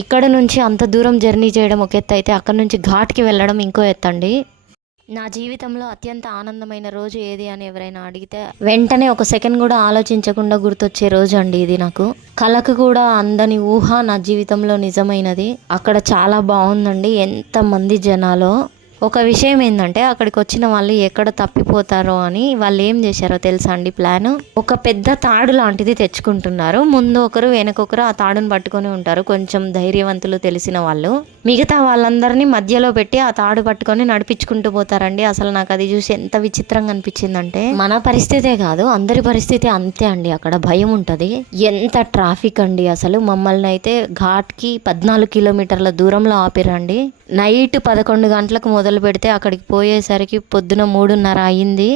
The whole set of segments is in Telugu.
ఇక్కడ నుంచి అంత దూరం జర్నీ చేయడం ఒక ఎత్తు అయితే అక్కడ నుంచి ఘాట్కి వెళ్ళడం ఇంకో ఎత్తండి. నా జీవితంలో అత్యంత ఆనందమైన రోజు ఏది అని ఎవరైనా అడిగితే వెంటనే ఒక సెకండ్ కూడా ఆలోచించకుండా గుర్తొచ్చే రోజు అండి ఇది. నాకు కళకు కూడా అందని ఊహ నా జీవితంలో నిజమైనది. అక్కడ చాలా బాగుందండి, ఎంతమంది జనాలో. ఒక విషయం ఏంటంటే అక్కడికి వచ్చిన వాళ్ళు ఎక్కడ తప్పిపోతారో అని వాళ్ళు ఏం చేశారో తెలుసా అండి ప్లాన్. ఒక పెద్ద తాడు లాంటిది తెచ్చుకుంటున్నారు. ముందు ఒకరు వెనకొకరు ఆ తాడును పట్టుకొని ఉంటారు, కొంచెం ధైర్యవంతులు తెలిసిన వాళ్ళు. మిగతా వాళ్ళందరినీ మధ్యలో పెట్టి ఆ తాడు పట్టుకొని నడిపించుకుంటూ పోతారండి. అసలు నాకు అది చూసి ఎంత విచిత్రంగా అనిపించిందంటే మన పరిస్థితే కాదు అందరి పరిస్థితి అంతే అండి. అక్కడ భయం ఉంటది. ఎంత ట్రాఫిక్ అండి అసలు. మమ్మల్ని అయితే ఘాట్కి 14 కిలోమీటర్ల దూరంలో ఆపిరండి. నైట్ 11 గంటలకు మొదలు పెడితే అక్కడికి పోయేసరికి పొద్దున 3:30 అయింది.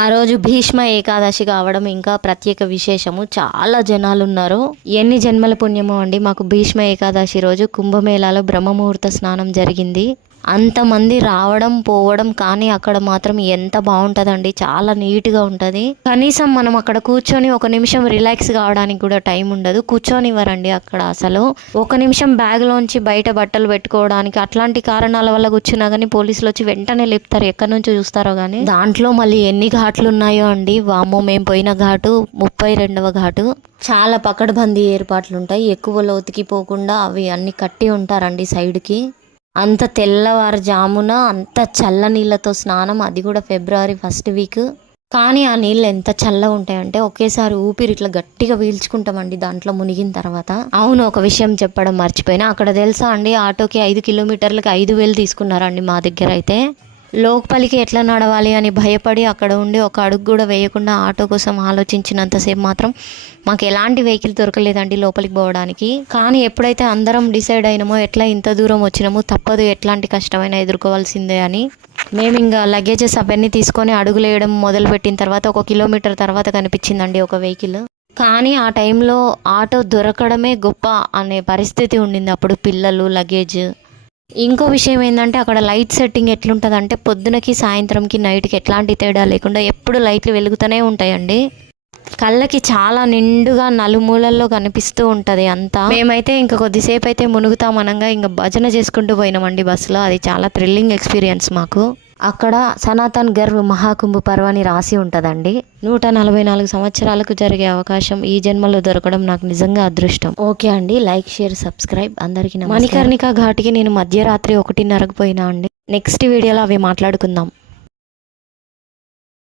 ఆ రోజు భీష్మ ఏకాదశి కావడం ఇంకా ప్రత్యేక విశేషము. చాలా జనాలు ఉన్నారు. ఎన్ని జన్మల పుణ్యమో అండి, మాకు భీష్మ ఏకాదశి రోజు కుంభమేళాలో బ్రహ్మముహూర్త స్నానం జరిగింది. అంతమంది రావడం పోవడం, కానీ అక్కడ మాత్రం ఎంత బాగుంటుందండి, చాలా నీట్గా ఉంటుంది. కనీసం మనం అక్కడ కూర్చొని ఒక నిమిషం రిలాక్స్ కావడానికి కూడా టైం ఉండదు, కూర్చొనివ్వరండి అక్కడ అసలు. ఒక నిమిషం బ్యాగ్లోంచి బయట బట్టలు పెట్టుకోవడానికి అట్లాంటి కారణాల వల్ల కూర్చున్నా కానీ పోలీసులు వచ్చి వెంటనే లేపుతారు, ఎక్కడి నుంచి చూస్తారో కానీ. దాంట్లో మళ్ళీ ఎన్ని ఘాట్లు ఉన్నాయో అండి, వామ్మో. మేము పోయిన ఘాటు 32వ ఘాటు. చాలా పకడ్బందీ ఏర్పాట్లు ఉంటాయి, ఎక్కువ లోతుకి పోకుండా అవి అన్ని కట్టి ఉంటారండి సైడ్కి. అంత తెల్లవారుజామున అంత చల్ల నీళ్ళతో స్నానం, అది కూడా ఫిబ్రవరి 1st వీక్. కానీ ఆ నీళ్ళు ఎంత చల్లగా ఉంటాయంటే ఒకేసారి ఊపిరి ఇట్లా గట్టిగా పీల్చుకుంటామండి దాంట్లో మునిగిన తర్వాత. అవును, ఒక విషయం చెప్పడం మర్చిపోయినా. అక్కడ తెలుసా అండి, ఆటోకి 5 కిలోమీటర్లకి 5,000 తీసుకున్నారండి మా దగ్గర అయితే. లోపలికి ఎట్లా నడవాలి అని భయపడి అక్కడ ఉండి ఒక అడుగు కూడా వేయకుండా ఆటో కోసం ఆలోచించినంతసేపు మాత్రం మాకు ఎలాంటి వెహికల్ దొరకలేదండి లోపలికి పోవడానికి. కానీ ఎప్పుడైతే అందరం డిసైడ్ అయినామో ఎట్లా ఇంత దూరం వచ్చినామో తప్పదు, ఎట్లాంటి కష్టమైనా ఎదుర్కోవాల్సిందే అని మేము ఇంకా లగేజెస్ అవన్నీ తీసుకొని అడుగులు వేయడం మొదలుపెట్టిన తర్వాత 1 కిలోమీటర్ తర్వాత కనిపించిందండి ఒక వెహికల్. కానీ ఆ టైంలో ఆటో దొరకడమే గొప్ప అనే పరిస్థితి ఉండింది అప్పుడు, పిల్లలు లగేజ్. ఇంకో విషయం ఏంటంటే అక్కడ లైట్ సెట్టింగ్ ఎట్లుంటుంది అంటే పొద్దునకి సాయంత్రంకి నైట్కి ఎట్లాంటి తేడా లేకుండా ఎప్పుడు లైట్లు వెలుగుతూనే ఉంటాయండి. కళ్ళకి చాలా నిండుగా నలుమూలల్లో కనిపిస్తూ ఉంటుంది అంతా. మేమైతే ఇంకా కొద్దిసేపు అయితే మునుగుతాం అనగా ఇంకా భజన చేసుకుంటూ పోయినామండి బస్సులో. అది చాలా థ్రిల్లింగ్ ఎక్స్పీరియన్స్ మాకు. అక్కడ సనాతన్ గర్వ్ మహాకుంభ పర్వ్ అని రాసి ఉంటుందండి. 144 సంవత్సరాలకు జరిగే అవకాశం ఈ జన్మలో దొరకడం నాకు నిజంగా అదృష్టం. ఓకే అండి, లైక్ షేర్ సబ్స్క్రైబ్. అందరికీ మణికర్ణిక ఘాటికి నేను మధ్యరాత్రి 1:30కు పోయినా అండి. నెక్స్ట్ వీడియోలో అవి మాట్లాడుకుందాం.